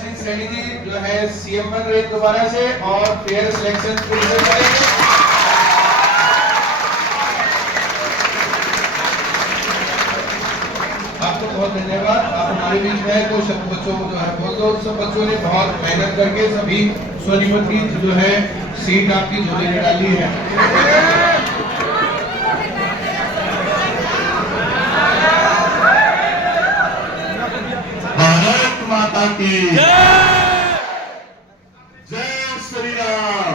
मीनाक्षी सैनी जी जो है सीएम बन रही दोबारा से और फेयर सिलेक्शन फिर से करेंगे। आपको बहुत धन्यवाद, आप हमारे बीच में है। तो सब बच्चों को जो है बोल दो, सब बच्चों ने बहुत मेहनत करके सभी सोनीपत की जो है सीट आपकी झोली में डाली है। भारत माता की जय श्री राम।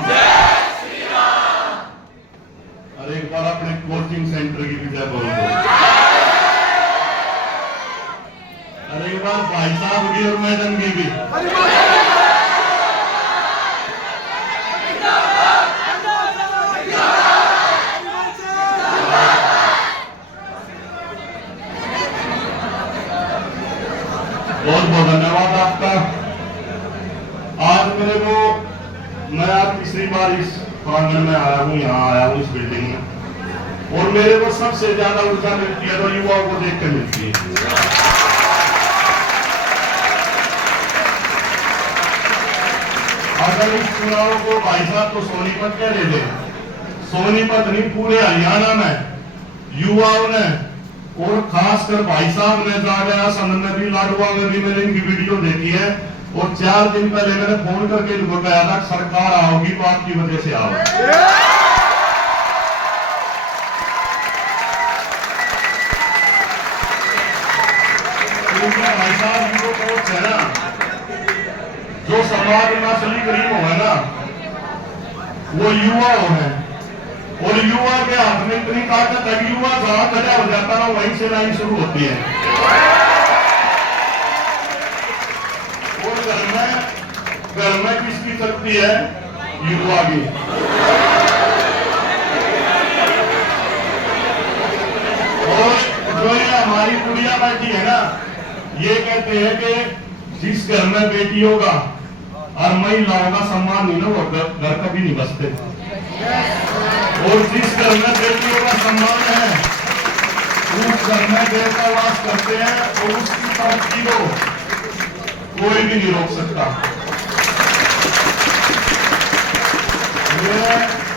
अरे एक बार अपने कोचिंग सेंटर की भी जय बोल दो। अरे एक बार भाई साहब की और मैडम की भी। बहुत बहुत धन्यवाद आपका। आज मेरे को मैं आज तीसरी बार इस प्रांगण में आया हूँ, यहाँ आया हूँ इस बिल्डिंग में, और मेरे को सबसे ज्यादा ऊर्जा मिलती है तो युवाओं को देख कर मिलती है। अगर इस चुनाव को भाई साहब तो सोनीपत क्या ले ले, सोनीपत नहीं पूरे हरियाणा में युवाओं ने और खासकर भाई साहब ने जागरा समन में भी लाडवा में भी मैंने इनकी वीडियो देखी है, और 4 दिन पहले मैंने फोन करके इनको कहा था सरकार आओगी तो आपकी वजह से आओ। भाई साहब की जो सोच है ना, जो समाज में असली गरीब है ना वो युवा है, और युवा के हाथ में इतनी ताकत है कि युवा जहां खड़ा हो जाता है वहीं से लाइन शुरू होती है। और घर में किसकी शक्ति है? युवा की। और जो ये हमारी कुड़िया बैठी है ना, ये कहते हैं कि जिस घर में बेटी होगा और महिलाओं का सम्मान नहीं ना वो घर कभी नहीं बसते, और जिस घर में बेटियों का सम्मान है उस घर में देवता वास करते हैं, और उसकी तरक्की को कोई भी नहीं रोक सकता।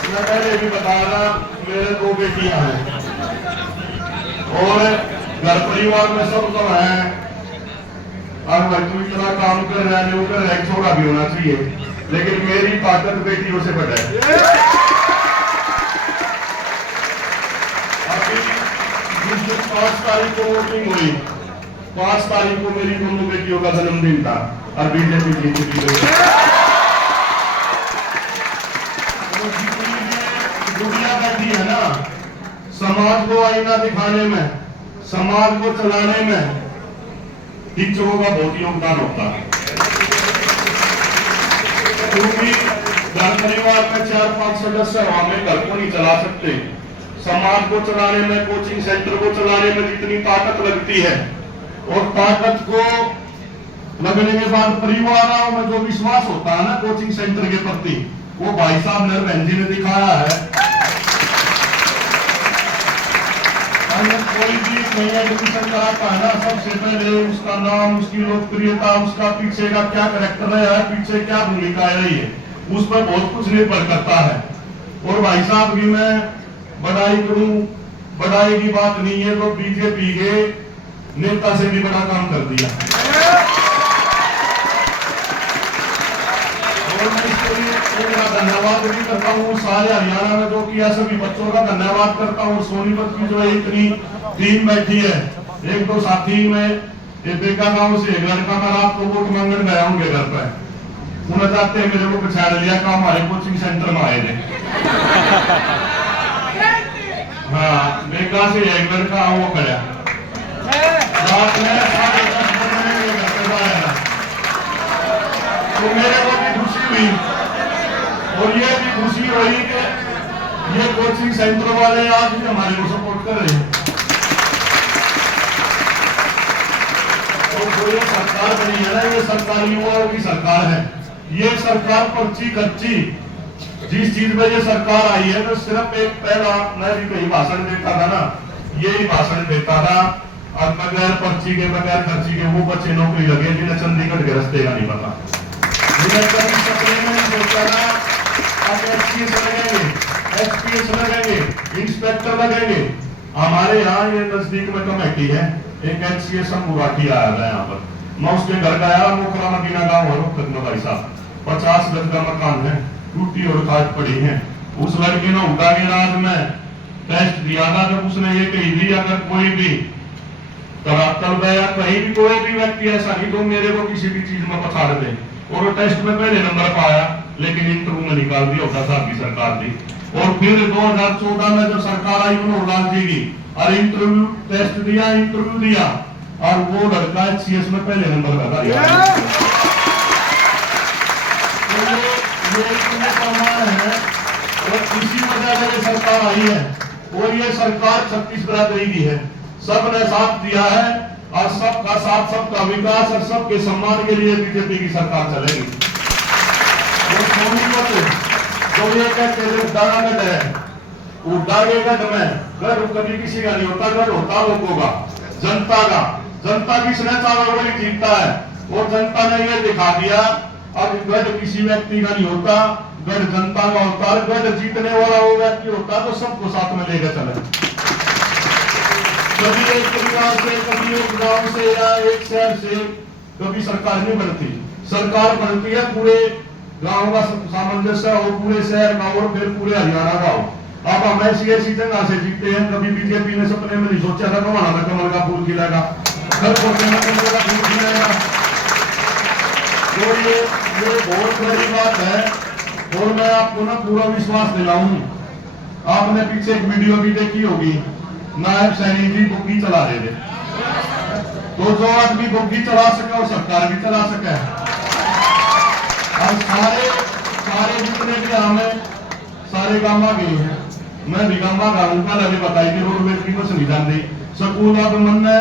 मैं पहले भी बता रहा, मेरे 2 बेटियां हैं और घर परिवार में सब तो है। अब तू इतना काम कर रहा है, कर रहा है, छोटा भी होना चाहिए, लेकिन मेरी ताकत बेटियों से बढ़ है। 5 तारीख को वोटिंग हुई, 5 तारीख को मेरी दोनों बेटियों का जन्मदिन था और बीजेपी जीत गई। दुनिया बैठी है ना, समाज को आईना दिखाने में, समाज को चलाने में शिक्षकों का बहुत योगदान होता है, क्योंकि घर परिवार में 4-5 सदस्य हमें घर को नहीं चला सकते। समाज को चलाने में, कोचिंग सेंटर को चलाने में जितनी ताकत लगती है, और ताकत को लगने के बाद परिवारों में जो विश्वास होता है ना कोचिंग सेंटर के प्रति, वो भाई साहब ने बहन जी ने दिखाया है। कोई भी नई एडमिशन कराता है ना, सबसे पहले उसका नाम, उसकी लोकप्रियता, उसका पीछे का क्या कैरेक्टर रहा है, पीछे क्या भूमिका रही है, उस पर बहुत कुछ निर्भर करता है। और भाई साहब की मैं बड़ाई करूं, बड़ाई की बात नहीं है, तो बीजेपी के नेता से भी बड़ा काम कर दिया। और मैं इसके लिए धन्यवाद भी करता हूँ सारे हरियाणा में जो किया, सभी बच्चों का धन्यवाद करता हूँ। सोनीपत की जो इतनी टीम बैठी है, 1-2 साथी में बेका गांव से एक लड़का, मैं रात को वोट मांगने गया उनके घर पर, उन्हें जाते मेरे को पछाड़ लिया कि हमारे कोचिंग सेंटर में आए थे। हाँ, बेका से एक लड़का वो खड़ा रात में 10:30 बजे घर पे आया, तो मेरे को भी खुशी हुई, और ये भी खुशी हुई कि ये कोचिंग सेंटर वाले आज भी हमारे को सपोर्ट कर रहे हैं। तो ये सरकार बनी है ना, ये सरकार युवाओं की सरकार है। ये सरकार पर्ची कच्ची, जिस चीज में ये सरकार आई है तो सिर्फ एक, पहला मैं भी कहीं भाषण देता था ना, यही भाषण देता था और बगैर पर्ची के बगैर खर्ची के वो बच्चे नौकरी लगे जिन्हें चंडीगढ़ के रास्ते का नहीं पता। कभी सपने में नहीं सोचा ना अब एचपीएस लगेंगे, एचपीएस लगेंगे, इंस्पेक्टर लगेंगे। हमारे यहाँ ये नजदीक में कमेटी है, एक एचसीएस मुराठी आया था यहाँ पर, मैं उसके घर गया, मोखरा मदीना गाँव है रोहतक में भाई साहब, 50 गज का मकान है, टूटी और खाद पड़ी है। उस लड़की ने उठा के रात में टेस्ट दिया था, जब उसने ये कही थी अगर कोई भी तलब है या कहीं भी कोई भी व्यक्ति ऐसा नहीं तो मेरे को किसी भी चीज में पछाड़ दे, और वो टेस्ट में पहले नंबर पाया, लेकिन इंटरव्यू में निकाल दिया होता साहब की सरकार थी। और फिर 2014 में जब सरकार आई मनोहर लाल जी की, और इंटरव्यू टेस्ट दिया, इंटरव्यू दिया, और वो लड़का एचसीएस में पहले नंबर पर था। तो ये प्रमाण है, और इसी वजह से सरकार आई है, और ये सरकार 36 बरादरी की है, सबने साथ दिया है, और सबका साथ सबका विकास और सबके सम्मान के लिए बीजेपी की सरकार चलेगी। तो सोनीपत जो ये कहते हैं दानागढ़ है, वो दागेगढ़ में गढ़ कभी किसी का नहीं होता, गढ़ होता लोगों का, जनता का। जनता किसने चाहा वही जीतता है, और जनता ने ये दिखा दिया अब गढ़ किसी व्यक्ति का नहीं होता, गढ़ जनता का होता है। गढ़ जीतने वाला वो व्यक्ति होता तो सबको साथ में लेकर चले। कभी एक परिवार से, कभी एक गांव से या एक शहर से कभी सरकार नहीं बनती, सरकार बनती है पूरे गांव का सामंजस्य हो, पूरे शहर का और फिर पूरे हरियाणा का हो। अब हम ऐसी जगह से जीतते हैं, कभी बीजेपी ने सपने में नहीं सोचा था कमाना में कमल का फूल खिलेगा, घर पहुंचने में कमल का फूल खिलेगा। तो ये बहुत बड़ी बात है, और मैं आपको ना पूरा विश्वास दिलाऊं। आपने पीछे एक वीडियो भी देखी होगी, नायब सैनी जी बुग्गी चला रहे थे, तो जो आदमी बुग्गी चला सके और सरकार भी चला सके। और सारे जितने भी हमें सारे गामा गए हैं, मैं भी गामा गाऊंगा, लगे बताई कि रोडवेज की बस नहीं जाती स्कूल। अब मन ने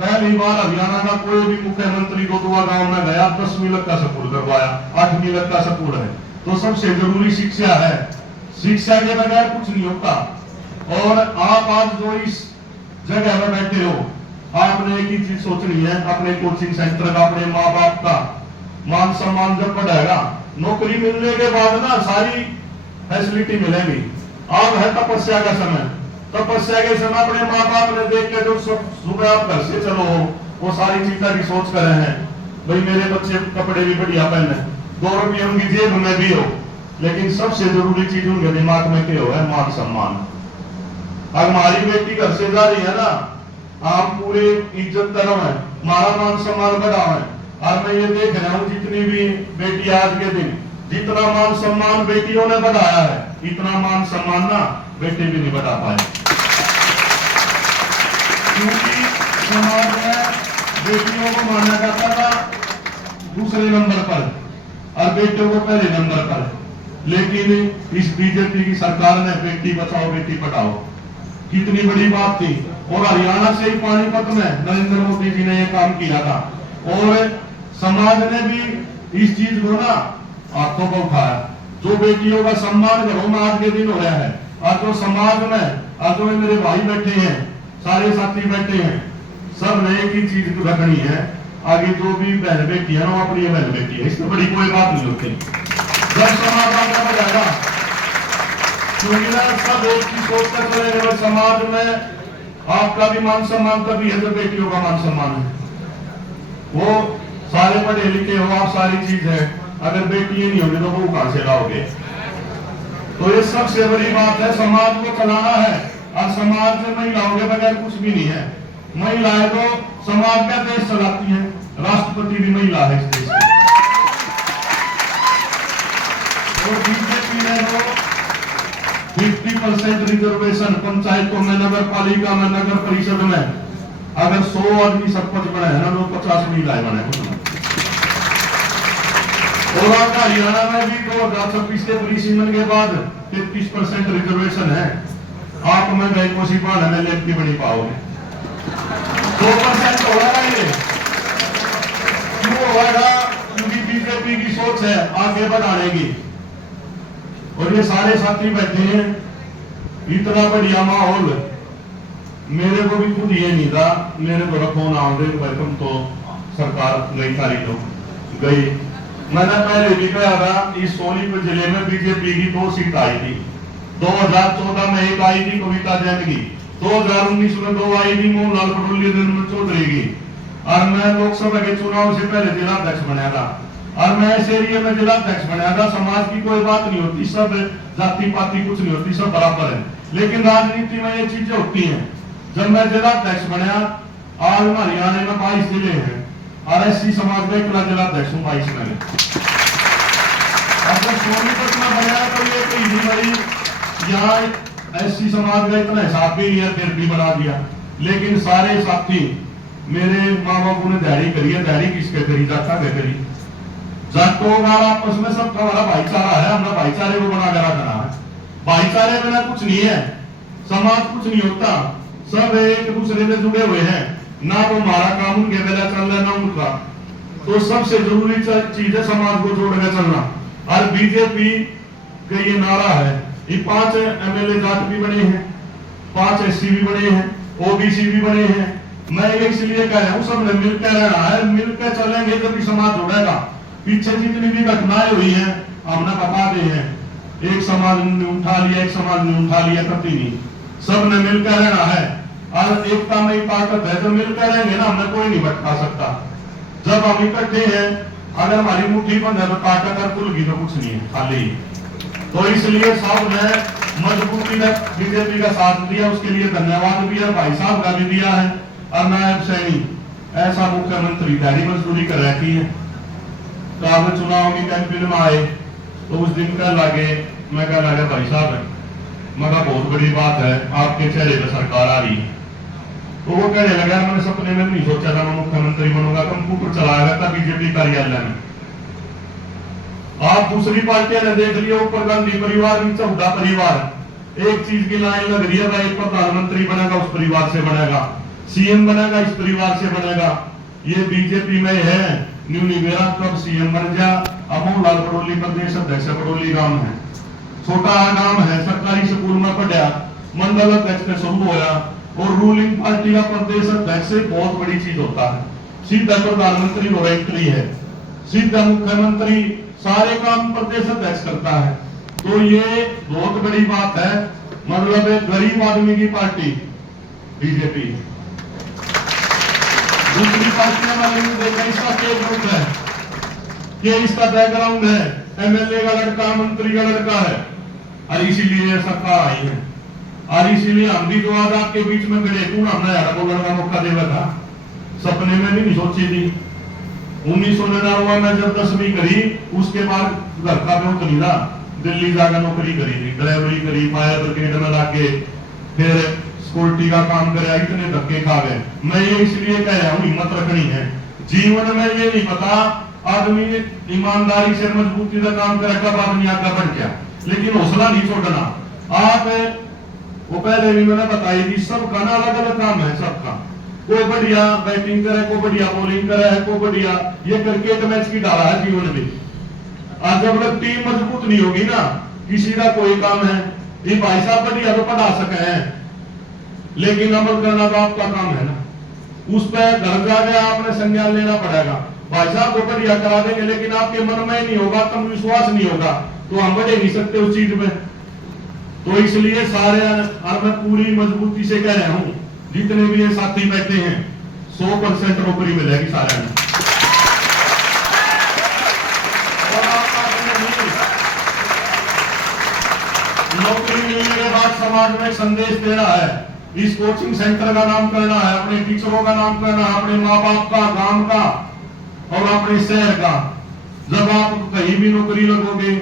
पहली बार हरियाणा का कोई भी मुख्यमंत्री गोदुआ गांव में गया, 10 मिनट का स्कूल करवाया, 8 मिनट का स्कूल है। तो सबसे जरूरी शिक्षा है, शिक्षा के बगैर कुछ नहीं होता। और आप आज जो इस जगह में बैठे हो, आपने एक ही चीज सोचनी है, अपने कोचिंग सेंटर का, अपने माँ बाप का मान सम्मान जब बढ़ेगा, नौकरी मिलने के बाद ना सारी फैसिलिटी मिलेगी। अब है तपस्या का समय, तपस्या के समय अपने माँ बाप ने देख के जो सुबह आप घर से चलो वो सारी चीजें भी सोच कर रहे हैं, भाई मेरे बच्चे कपड़े भी बढ़िया पहने, 2 रुपये उनकी जेब में भी हो, लेकिन सबसे जरूरी चीज उनके दिमाग में क्या हो है, मान सम्मान। अब हमारी बेटी घर से जा रही है ना, आप पूरे इज्जत करो है, हमारा मान सम्मान बढ़ा है। और मैं ये देख रहा हूँ जितनी भी बेटी आज के दिन जितना मान सम्मान बेटियों ने बढ़ाया है, इतना मान सम्मान ना बेटे भी नहीं बढ़ा पाए, क्योंकि समाज में बेटियों को माना जाता था दूसरे नंबर पर और बेटियों को पहले नंबर पर। लेकिन इस बीजेपी की सरकार ने बेटी बचाओ बेटी पढ़ाओ, कितनी बड़ी बात थी। और हरियाणा से ही पानीपत में नरेंद्र मोदी जी ने यह काम किया था, और समाज ने भी इस चीज को ना हाथों को उठाया। जो बेटियों का सम्मान घरों में आज के दिन हो रहा है, और जो समाज में आज जो मेरे भाई बैठे हैं, सारे साथी बैठे हैं, सब ने एक ही चीज रखनी है, आगे जो भी बहन बेटी है ना अपनी बहन बेटी है, इसमें बड़ी कोई बात नहीं होती। जब समाज आगे बढ़ेगा, क्योंकि ना सब एक ही सोच कर चलेंगे, समाज में आपका भी मान सम्मान तभी है जब बेटियों का मान सम्मान है। वो सारे पढ़े लिखे हो, आप सारी चीज है, अगर बेटी नहीं होगी तो वो कहां से लाओगे। तो ये सबसे बड़ी बात है, समाज को चलाना है, और समाज में महिलाओं के बगैर कुछ भी नहीं है। महिलाएं तो समाज का देश चलाती है, राष्ट्रपति भी महिला है इस देश की। और बीजेपी ने तो 50% रिजर्वेशन पंचायतों में, नगर पालिका में, नगर परिषद में, अगर 100 आदमी सरपंच बने हैं ना, लोग 50 महिलाएं बने। और आपका हरियाणा में भी 2026 के परिसीमन के बाद 33% रिजर्वेशन है। आप में गए कोसी पान में लेफ्टी बनी पाओगे, 2% होगा ये, क्यों होगा? क्योंकि बीजेपी की सोच है आगे बढ़ाने की। और ये सारे साथी बैठे हैं, इतना बढ़िया माहौल, मेरे को भी खुद ये नहीं था, मेरे को फोन आओ दे भाई तुम तो सरकार गई सारी तो गई। मैंने पहले भी कहा था इस सोनीपत जिले में बीजेपी की 2 सीट आई थी। 2014 में एक आई थी कविता जैन की, 2019 में 2 आई थी मोहनलाल पटोली निर्मल चौधरी की, और मैं लोकसभा के चुनाव से पहले जिला अध्यक्ष बनाया था, और मैं इस एरिया में जिला अध्यक्ष बनाया था। समाज की कोई बात नहीं होती, सब जाति पाति कुछ नहीं होती, सब बराबर है, लेकिन राजनीति में ये चीजें होती हैं। जब मैं जिला अध्यक्ष बनाया, आज हरियाणा में 22 जिले हैं और एससी समाज का इतना जिला अध्यक्ष हूँ 22 में। अगर सोनीपत में बनाया तो ये कोई बड़ी यहाँ एससी समाज का इतना हिसाब भी नहीं है, फिर भी बना दिया। लेकिन सारे साथी मेरे माँ बापू ने दिहाड़ी करी है, दिहाड़ी किसके करी, जाता के करी, जाटों का आपस में सब हमारा भाईचारा है, हमने भाईचारे को बना कर रखना है। भाईचारे बिना कुछ नहीं है, समाज कुछ नहीं होता, सब एक दूसरे से जुड़े हुए हैं, ना वो हमारा काम उनके बेला चल रहा है ना उनका। तो सबसे जरूरी चीज है समाज को जोड़ कर चलना। और बीजेपी का ये नारा है, ये 5 एमएलए जाट भी बने हैं, 5 एससी भी बने हैं, ओबीसी भी बने हैं। मैं इसलिए कह रहा हूँ सबने मिलकर रहना है, मिलकर चलेंगे तभी समाज जुड़ेगा। पीछे जितनी भी घटनाएं हुई हैं हमने बता दी हैं, एक समाज ने उठा लिया, एक समाज ने उठा लिया, कभी नहीं, सबने मिलकर रहना है। और एकता में ही ताकत है, जब मिलकर रहेंगे ना हमें कोई नहीं भटका सकता। जब हम इकट्ठे हैं, अगर हमारी मुट्ठी बंद है तो ताकत और कुल की तो कुछ नहीं है, खाली। तो इसलिए सब ने मजबूती से बीजेपी का साथ दिया, उसके लिए धन्यवाद भी है, भाई साहब का भी दिया है। और नायब सैनी ऐसा मुख्यमंत्री दिहाड़ी मजदूरी कर रखी है। तो आप चुनाव की कैंपेन में आए तो उस दिन कह लगे, मैं कह लगा भाई साहब मगर बहुत बड़ी बात है, आपके चेहरे पर सरकार आ रही है। तो वो कहने लगा मैंने सपने में नहीं सोचा था मैं मुख्यमंत्री बनूंगा, कंप्यूटर चलाया था बीजेपी कार्यालय में। आप दूसरी पार्टियां ने देख लिया, ऊपर गांधी परिवार, नीचे हुड्डा परिवार, एक चीज की लाइन लग रही है भाई, प्रधानमंत्री बनेगा उस परिवार से बनेगा, सीएम बनेगा इस परिवार से बनेगा। ये बीजेपी में है, न्यू निवेरा कब सीएम बन जा। अब मोहनलाल पटोली प्रदेश अध्यक्ष पटोली गांव है, छोटा गांव है, सरकारी स्कूल में पढ़ा, मंडल अध्यक्ष से शुरू होया, और रूलिंग पार्टी का प्रदेश अध्यक्ष से बहुत बड़ी चीज होता है, सीधा प्रधानमंत्री हो एंट्री है, सीधा मुख्यमंत्री सारे काम प्रदेश अध्यक्ष करता है। तो ये बहुत बड़ी बात है, मतलब एक गरीब आदमी की पार्टी बीजेपी। दूसरी पार्टियों में देखा इसका क्या ग्रुप है, ये इसका बैकग्राउंड है, एमएलए का लड़का, मंत्री का लड़का है, और इसीलिए सरकार आई है। और इसीलिए हम भी जो आज आपके बीच में खड़े तू हमने यार बोलने का मौका देगा था, सपने में भी नहीं सोची थी। 1999 में जब 10वीं करी, उसके बाद घर का बहुत नहीं था, दिल्ली जाकर नौकरी करी थी, ड्राइवरी करी, फायर ब्रिगेड में लाके फिर सिक्योरिटी का काम करे, इतने धक्के खा गए। मैं ये इसलिए कह रहा हूँ हिम्मत रखनी है जीवन में, ये नहीं पता आदमी ईमानदारी से मजबूती से काम करे कब आदमी आगे बढ़ गया, लेकिन हौसला नहीं छोड़ना। आप वो पहले भी मैंने बताई थी, सबका ना अलग अलग काम है सबका, कोई बढ़िया बैटिंग करे, कोई बढ़िया बॉलिंग करे, कोई बढ़िया ये क्रिकेट मैच की डाला है जीवन में। आज जब तक टीम मजबूत नहीं होगी ना, किसी का कोई काम है, ये भाई साहब बढ़िया तो पढ़ा सके हैं, लेकिन अमल करना तो आपका काम है ना, उस पर घर जाके आपने संज्ञान लेना पड़ेगा। भाई साहब को बढ़िया करा देंगे, लेकिन आपके मन में नहीं होगा, आत्मविश्वास नहीं होगा, तो हम बढ़े नहीं सकते उस चीज में। तो इसलिए सारे और मैं पूरी मजबूती से कह रहा हूं, जितने भी ये साथी बैठे हैं 100% नौकरी मिलेगी सारे में। नौकरी मिलने के बाद समाज में संदेश देना है, इस कोचिंग सेंटर का नाम करना है, अपने टीचरों का नाम करना है, अपने माँ बाप का, गांव का और अपने शहर का। जब आप कहीं भी नौकरी लगोगे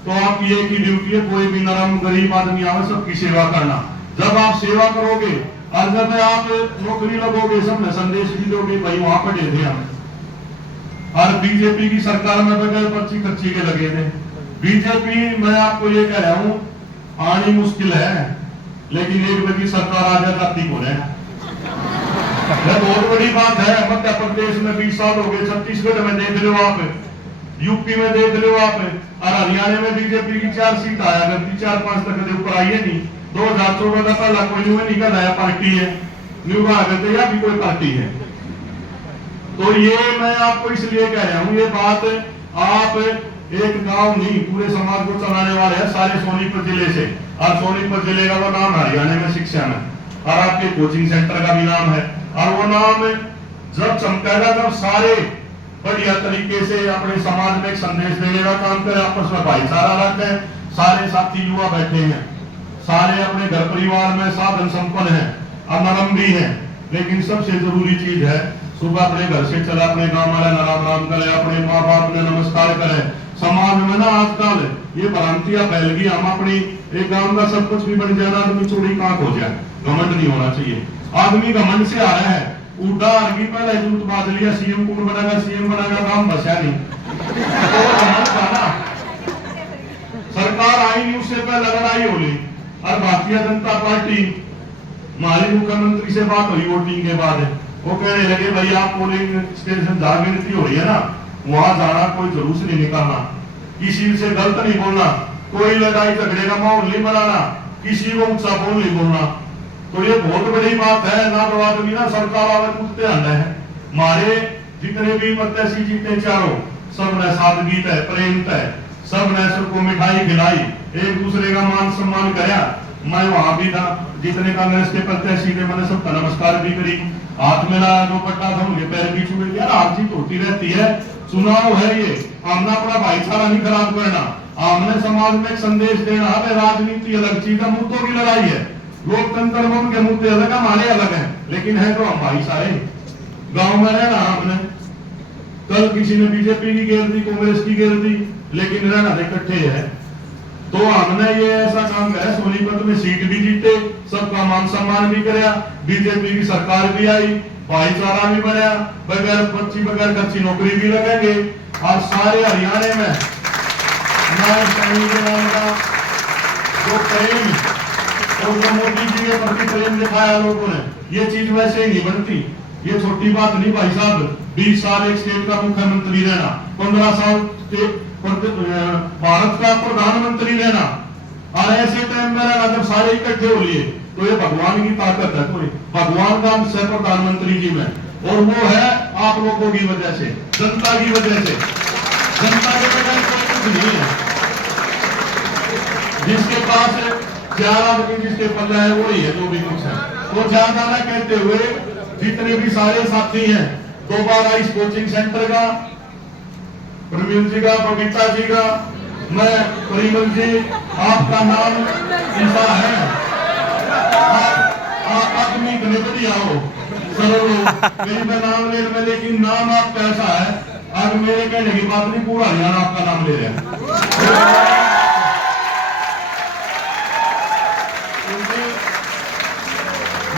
तो आपकी एक ही ड्यूटी है, कोई भी नरम गरीब आदमी आवे सबकी सेवा करना। जब आप सेवा करोगे और जब आप नौकरी लगोगे, सब में संदेश भी दोगे, भाई वहां पढ़े थे हम। और बीजेपी की सरकार में बगैर पर्ची खर्ची के लगे थे। बीजेपी मैं आपको ये कह रहा हूं, आनी मुश्किल है, लेकिन एक बड़ी सरकार आ जाती को है, बहुत बड़ी बात है। मध्य प्रदेश में 20 साल हो गए, छत्तीसगढ़ में देख लो आप, यूपी में देख लो आप, और हरियाणा में बीजेपी की 4 सीट आया करती, 4-5 तक ऊपर आई है नहीं। 2014 का पहला कोई नहीं कर पार्टी है, निभा देते या भी कोई पार्टी है। तो ये मैं आपको इसलिए कह रहा हूं, ये बात आप एक गांव नहीं पूरे समाज को चलाने वाले हैं सारे सोनीपत जिले से, और सोनीपत जिले का वो नाम हरियाणा में शिक्षा में, और आपके कोचिंग सेंटर का भी नाम है, और वो नाम जब चमकेगा जब सारे बढ़िया तरीके से अपने समाज में एक संदेश देने का काम करें, आपस में भाईचारा रखें, सारे साथी युवा बैठे हैं, सारे अपने घर परिवार में साधन संपन्न है और नरम भी है, लेकिन सबसे जरूरी चीज है सुबह अपने घर से चला अपने गांव वाले राम राम करे, अपने माँ बाप ने नमस्कार करे। समाज में ना आजकल ये भ्रांतियां फैल गई, हम अपनी एक गांव का सब कुछ भी बन जाए ना, आदमी चोरी कांक हो जाए, घमंड नहीं होना चाहिए। आदमी घमंड से आ रहा है, उड़ा अर्गी पहले जूत बांध लिया, सीएम कौन बनेगा, सीएम बनेगा, काम बचा नहीं तो घमंड था ना। सरकार आई नहीं उससे पहले लड़ाई होली, और भारतीय जनता पार्टी हमारे मुख्यमंत्री से बात हुई वोटिंग के बाद, वो कहने लगे भाई आप पोलिंग स्टेशन जहां गिनती हो रही है ना वहां जाना, कोई जुलूस नहीं निकालना, किसी से गलत नहीं बोलना, कोई लड़ाई झगड़े का माहौल नहीं बनाना, किसी को ऊंचा बोल नहीं बोलना। तो ये बहुत बड़ी बात है ना, तो आदमी ना सरकार आवे कुत्ते आना है। हमारे जितने भी प्रत्याशी जीते चारों सब ने सादगी है, प्रेम है, सब ने सबको मिठाई खिलाई, एक दूसरे का मान सम्मान कराया। मैं वहां भी था, जितने कांग्रेस के प्रत्याशी थे मैंने सबका नमस्कार भी करी, हाथ में लाया दुपट्टा था, उनके पैर भी छुए। यार हाथ जीत होती रहती है, चुनाव है ये, हमने अपना भाईचारा नहीं खराब करना, हमने समाज में एक संदेश देना है। राजनीति अलग चीज है, मुद्दों की लड़ाई है, लोकतंत्र में उनके मुद्दे अलग है, हमारे अलग है, लेकिन है तो हम भाईचारे। गाँव में रहना हमने, कल किसी ने बीजेपी की घेर दी, कांग्रेस की घेर दी, लेकिन रहना इकट्ठे है। तो हमने ये ऐसा काम किया, सोनीपत में सीट भी जीते, सबका मान सम्मान भी कराया, बीजेपी की सरकार भी आई, भाईचारा भी बनाया, बगैर खर्ची नौकरी भी लगेंगे, और सारे हरियाणा में जो प्रेम और जो मोदी जी के प्रति प्रेम दिखाया लोगों ने, ये चीज वैसे ही नहीं बनती, ये छोटी बात नहीं भाई साहब। 20 साल एक स्टेट का मुख्यमंत्री रहना, 15 साल भारत का प्रधानमंत्री रहना, और ऐसे टाइम में रहना जब सारे इकट्ठे हो लिए, तो ये भगवान की ताकत है, कोई भगवान का अंश है प्रधानमंत्री जी में, और वो है आप लोगों की वजह से, जनता की वजह से, जनता के बगैर कोई कुछ नहीं है। जिसके पास 4 आदमी जिसके पल्ला है वही है जो भी कुछ है। तो ज्यादा न कहते हुए जितने भी सारे साथी हैं, दोबारा इस कोचिंग सेंटर का, प्रवीण जी का, बबीता जी का, मैं परिमल जी, आपका नाम ऐसा है, आप आदमी इतने बढ़िया हो, सरल हो, मेरी नाम ले में, लेकिन नाम आपका ऐसा है, आज मेरे कहने की बात नहीं, पूरा हरियाणा आपका नाम ले रहे हैं।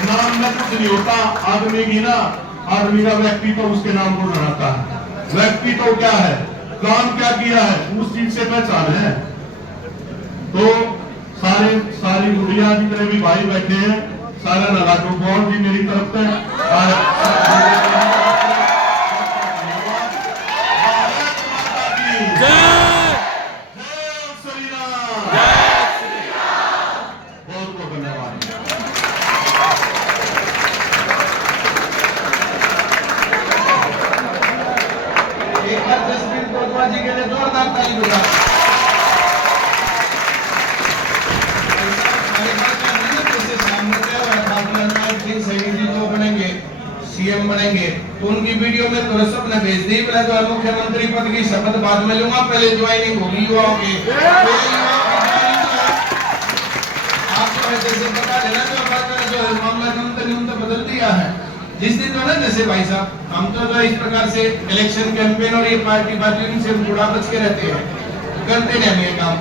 नाम में कुछ नहीं होता, आदमी की ना, आदमी का व्यक्तित्व उसके नाम को बनाता है। व्यक्तित्व क्या है, काम क्या किया है, उस चीज से पहचान है। तो सारी गुड़िया जितने भी भाई बैठे हैं, सारा नलाटो बहुत जी मेरी तरफ से बहुत बहुत धन्यवाद। एक बार जसवीर कोटवा जी के लिए जोरदार ताली बजा। सीएम बनेंगे तो उनकी वीडियो में तो सबने भेज दी, पहले जो मुख्यमंत्री पद की शपथ बाद में लूंगा, पहले ज्वाइनिंग होगी युवाओं की। आपको जैसे पता चला जो मामला न्यूनतम बदल दिया है जिस दिन जो ना, जैसे भाई साहब हम तो इस प्रकार से इलेक्शन कैंपेन और ये पार्टी बातचीत से थोड़ा बच के रहते हैं, करते नहीं हम ये काम,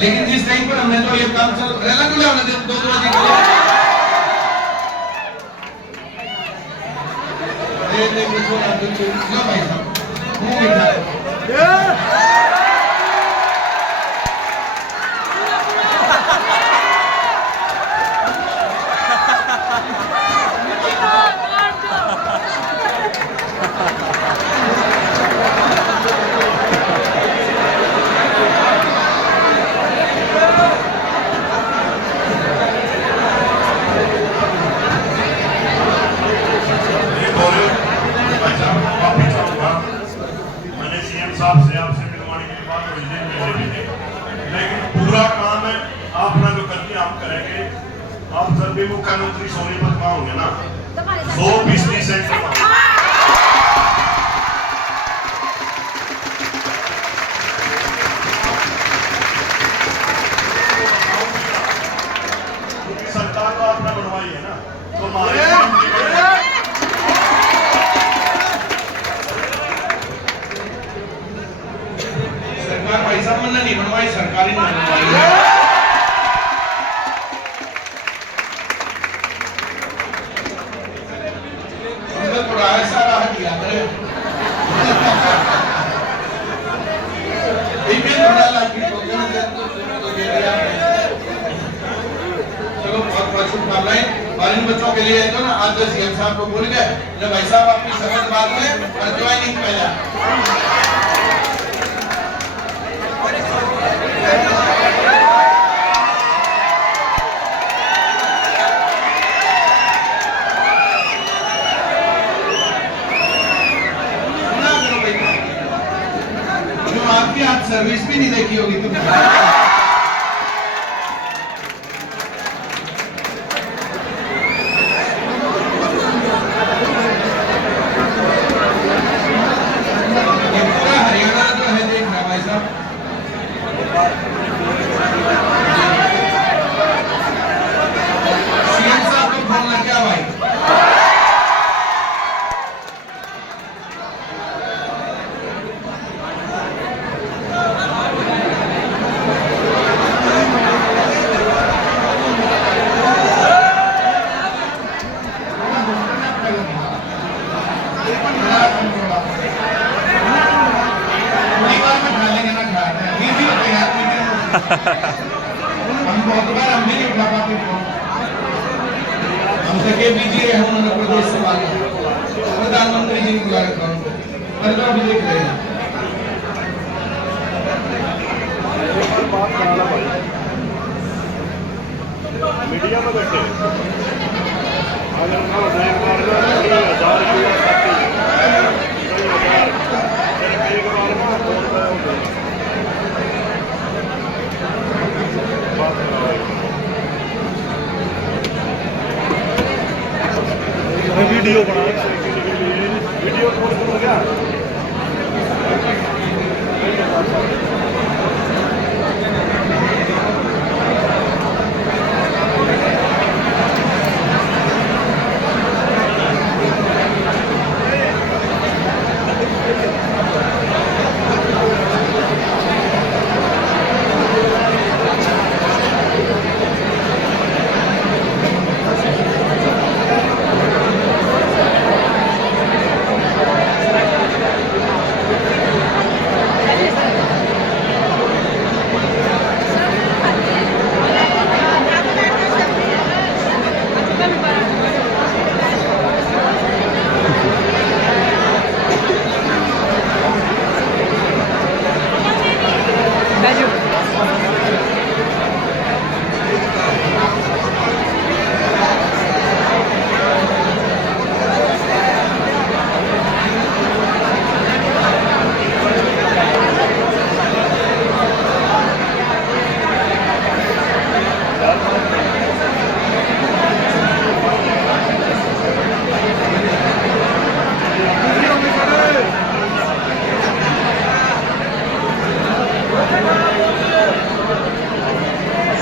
लेकिन जिस टाइम पर हमने तो ये काम चल रहा हमने 2 बजे के भाई साहब बिल्डिंग मेरे भी नहीं, लेकिन पूरा काम है अपना जो करके हम करेंगे। आप जब भी मुख्यमंत्री सोनीपत में होंगे ना 100% सेंटर सरकार को आपने बनवाई है ना, तो हमारे सरकार पैसा मन नहीं बनवाई, सरकारी ने बनवाई है। हमने थोड़ा ऐसा राह दिया है, थोड़ा लाइक हो गया तो दे दिया। चलो बहुत बहुत शुभकामनाएं। और इन बच्चों के लिए तो ना आज तो सीएम साहब को बोल गए ना, भाई साहब आपकी शपथ बाद में और ज्वाइनिंग पहला। आपकी आज सर्विस भी नहीं देखी होगी तुमने। ये पूरा हरियाणा जो है देख रहा भाई साहब। सीएम साहब को फोन लग गया भाई। हम बहुत बार हम भी नहीं उठा पाते फोन, हम सके बिजी रहे हम उन्होंने प्रदेश से बात प्रधानमंत्री जी को बुला रखा उनको, कल तो अभी देख रहे हैं। मीडिया में बैठे वीडियो बना वीडियो हो गया।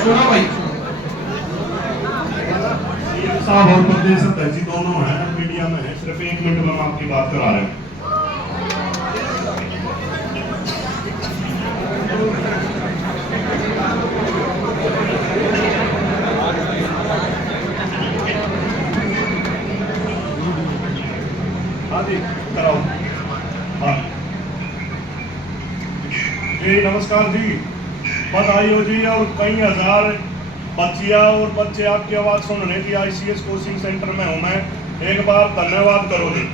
सुनो भाई, साहब और प्रदेश अध्यक्ष जी दोनों हैं मीडिया में है, सिर्फ 1 मिनट में हम आपकी बात करा रहे हैं। हाँ जी कराओ। हाँ जी नमस्कार जी, बधाई हो जी। और कई हजार बच्चियां और बच्चे आपकी आवाज सुनने की ICS कोचिंग सेंटर में हूं मैं, एक बार धन्यवाद करो जी।